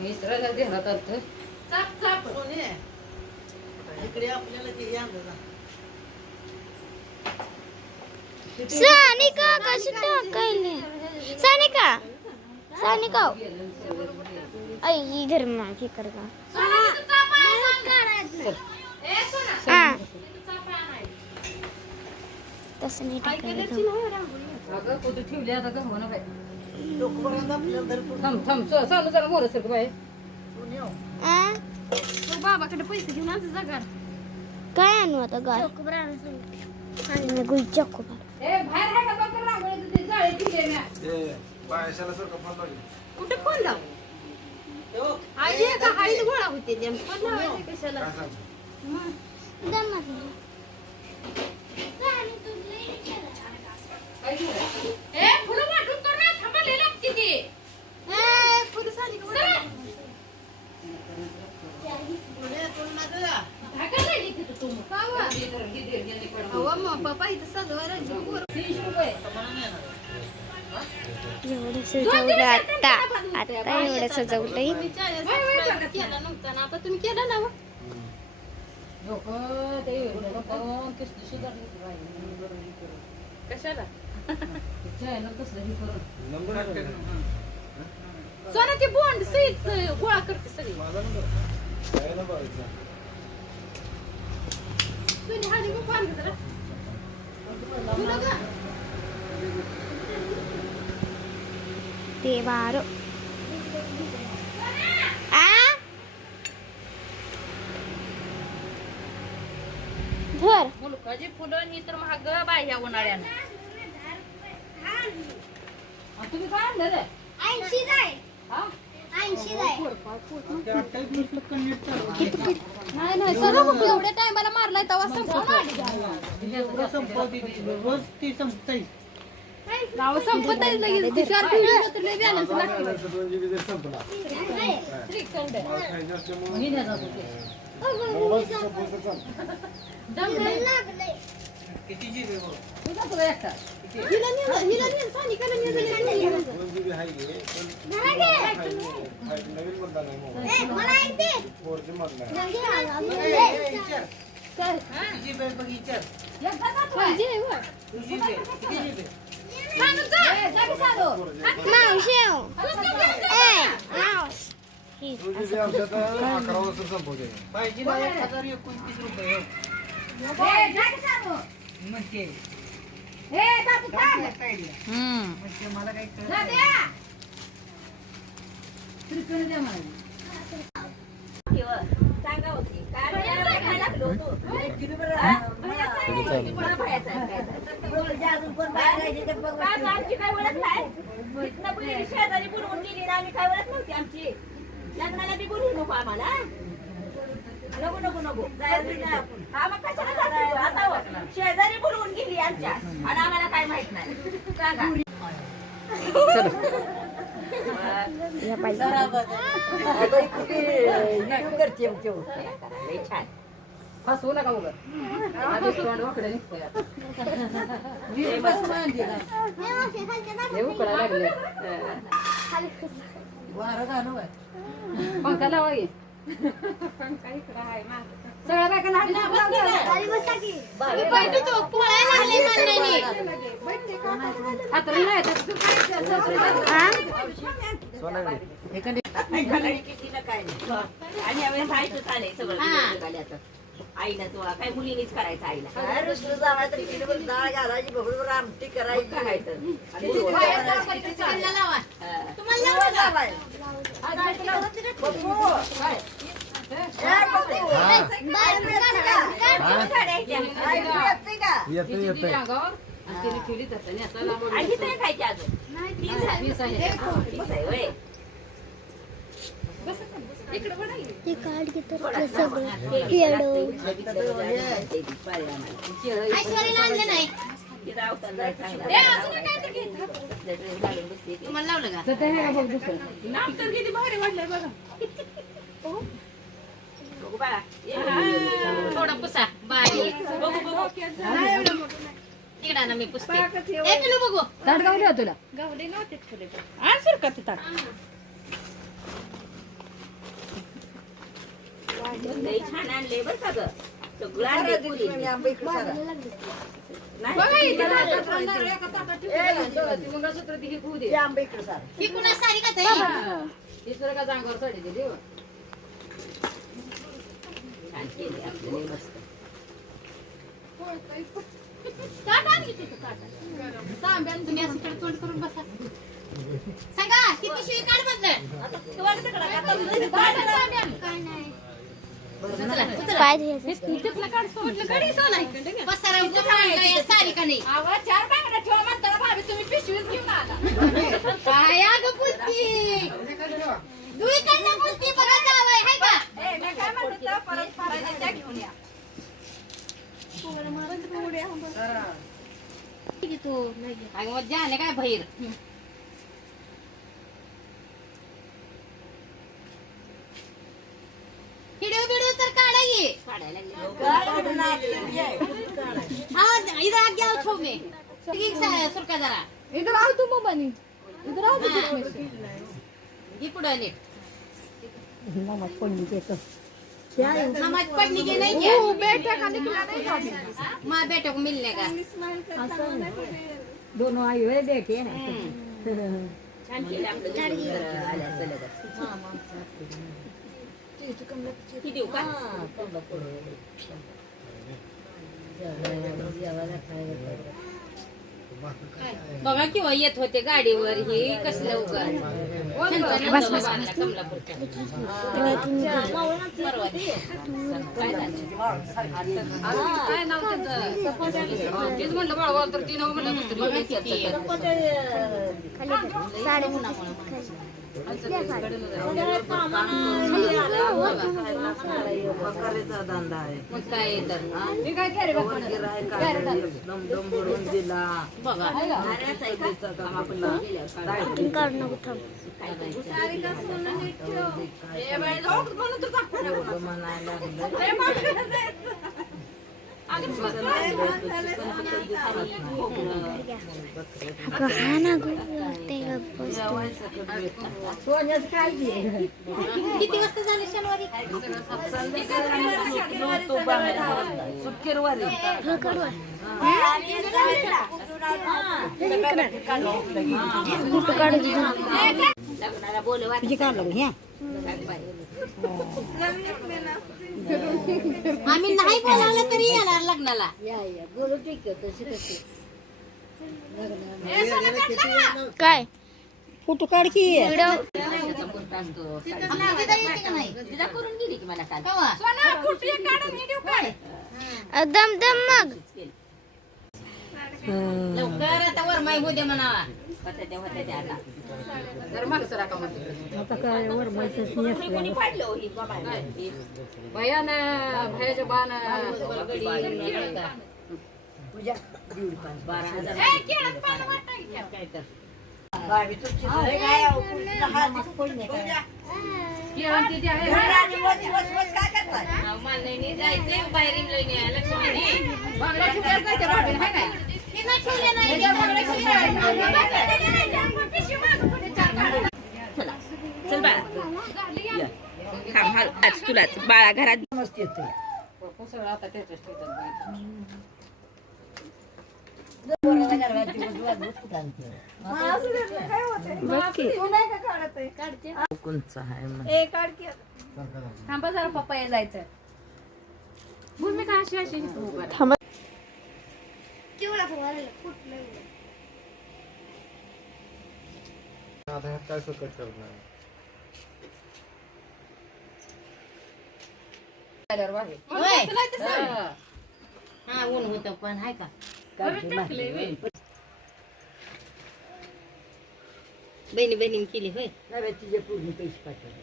मिसरायला देण्यात आलं चाप चाप सोने इकडे आपल्याला ते आणलं ना सानिका कशी टाकायले सानिका सानिका आई इधर मां की कर का हां तसं नाही टाकायचं अगं कुठे ठेवली आता गं म्हणा बाई डोकं आपल्याला धर थांब थांब चालू जरा मोर सर बाई सोने तू बाबाकडे पैसे घेऊन आज जागा काय आणू आता गाय आणि गुई चॉकोबार ए बाहेर आहे का बघ रांगोळी तुझी जाळी ठेवली ना कुठे फोन लाव आई का हाईल गोळा होते ते फोन लावायचे कशाला ए फुलं वाटून कर ना थांबले लागते ते ए फुलं साली का सोने तोंड माझं ढाका नाही तिथे तू कावा अहो मग पप्पा इथं सजवायला 30 रुपये एवढं सजवलं आता एवढं सजवलंय केला नव्हता ना आता तुम्ही केला ना लोक ते करून कसली सुधारली कशाला चॅनल कसलं हे करून सोना ती बॉन्ड सहित गोळा करते सगळी सोनी हाडी मग पान घेतला तुला का देवारो आ धर मुलकाची फुलं ही तर महाग बाय या उन्हाळ्यानं तुम्ही काय आणलं रे 80 जाय हा 80 जाय नाही नाही सर एवढ्या टायमाला मारलाय तेव्हा रोज ती संपताय नाव संपत आहे लगेच तुषार पिवळं तर लय बॅलन्स लागते श्रीखंड महिन्याचा होते किती जीबी बघ तुझा तुला एकटा हिला नेलं सानिकाला नेलं किती जीबी बघ विचार एकदा का तू पाहिजे व किती जीबी मावशी ए मावस पाहिजे ना 1029 रुपये म्हणते म्हणजे मला काही कळत नाही. शेजारी बोलवून गेली ना आम्ही काय ओळख नव्हती आमची लग्नाला बी बोलू नको आम्हाला नको नको नको हा मग कशाला जायचं? आता शेजारी बोलवून गेली आमच्या आणि आम्हाला काय माहित नाही सांगा छान फसवू नका उगं आधीच तोंड वाकडं निघतंय आता. हे उकडायला लागले वारं घालू आहे. पंखा लावा की सगळ्या बायकांना हात लावा. हातरी नाही तर तू काय कितीला काय नाही आणि यावेळेस आईचं चालेल सगळं आता आईला तू काय मुलीनीच करायचं आईला डाळ घालायची बरोबर आमटी करायची काय तर अंगावर आणि तिने ठेवली तसं आणि असं लांबून आणि ते खायचे अजून वीस आहे. बस आहे होय. ते कार्ड घेतो सगळं केळं तुम्हाला लावलं का तर ते हे बघ दुसरं. नाम तर किती भारी वाटलंय बघा बघू बाळा थोडा पुसा बारीक बघू बघू तिकडा ना मी पुसते पिलू बघू ताट गावली हो तुला गावडे नव्हते थोडे आण सर का तू ताट लई छान आणले बरं का गं सगळं आणले पुरी मी आंबा इकडे सारा. ती मंगळसूत्र ती घेऊ दे ते आंबा इकडे सारा. ही पुन्हा सारिकाच आहे ही सुरेखा जांगावर साडी दिली हो. छान केले आपले मस्त काटा आणली तिथं काटा तुम्ही असं इकडे तोंड करून बसा सांगा ती पिशवी काढ बदल आता तू वाटतं का काय आता पाय धुवायचे. पसारा उघडून आणलाय सारिकाने आवाज 4 बांगड्या ठेवा म्हणताना भाभी तुम्ही पिशवीच घेऊन आला काय अगं बोलती दुईकडनं बोलती बघा जावई हाय का ए मी काय म्हणत होतं, परत भरायच्या त्या घेऊन या अगं मग जाणे काय बहीर व्हिडिओ व्हिडिओ तर काढा ये काढायला इधर आ गया छो में ठीक है सुरका जरा इधर आओ तू मम्मी इधर आओ ये पुढे नीट नमक पडली त्याचं. हमारे पढ़ने के नहीं क्या बेटा का निकला नहीं माँ बेटे को मिलने का दोन आई होय बेटे छान केलं आपलं आल्या सलगच ती देऊ का बघा किंवा येत होते गाडीवर ही कसलं उगाच कमलापूरच्या परवा काय झालं काय नाव त्याचं तेच म्हणलं बाळा तर ती नाव म्हणलं दुसरी. बघा किती आहे. साडे मकारेचा धंदा आहे. मग काय येतात मी काय कॅरी बॅग पण गिऱ्हाईक काढली, दमदम भरून दिला. बघा सगळीचं काम आपलं आपण काढू नको थांब. एवढं म्हणायला लागलं. हा ना गो ते गप्प सोन्याचं काय घे. किती वाजता झाले शनिवारी शुक्रवारी लग्नाला बोलवा आम्ही नाही बोलावलं तरी येणार लग्नाला काय फोटो काढ की. व्हिडिओ तिला करून गेली की मला काल दम दम मग लवकर आता वरमाई होऊ दे म्हणावा होत्या आता तर मग सरा का म्हणते आता काय वर कोणी पाडलं हो ही बाबा भयानं भयाच्या बाण पूजा 12,000 काय तर बाबी तुमची काय काय करताय. मानले जायचे बाहेर लक्ष्मी चल बाळा थांब आज तुलाच बाळा घरात मस्त येते. सगळं आता त्याच्याच ठेवतात. कोणचं आहे मग. थांबा जरा पप्पा जायचं भूमिका अशी अशी काय सकट करणार. हा ऊन होत पण हाय का बहिणी बहिणी केली होय नव्या तिचे पूर्ण पैसे पाठवले.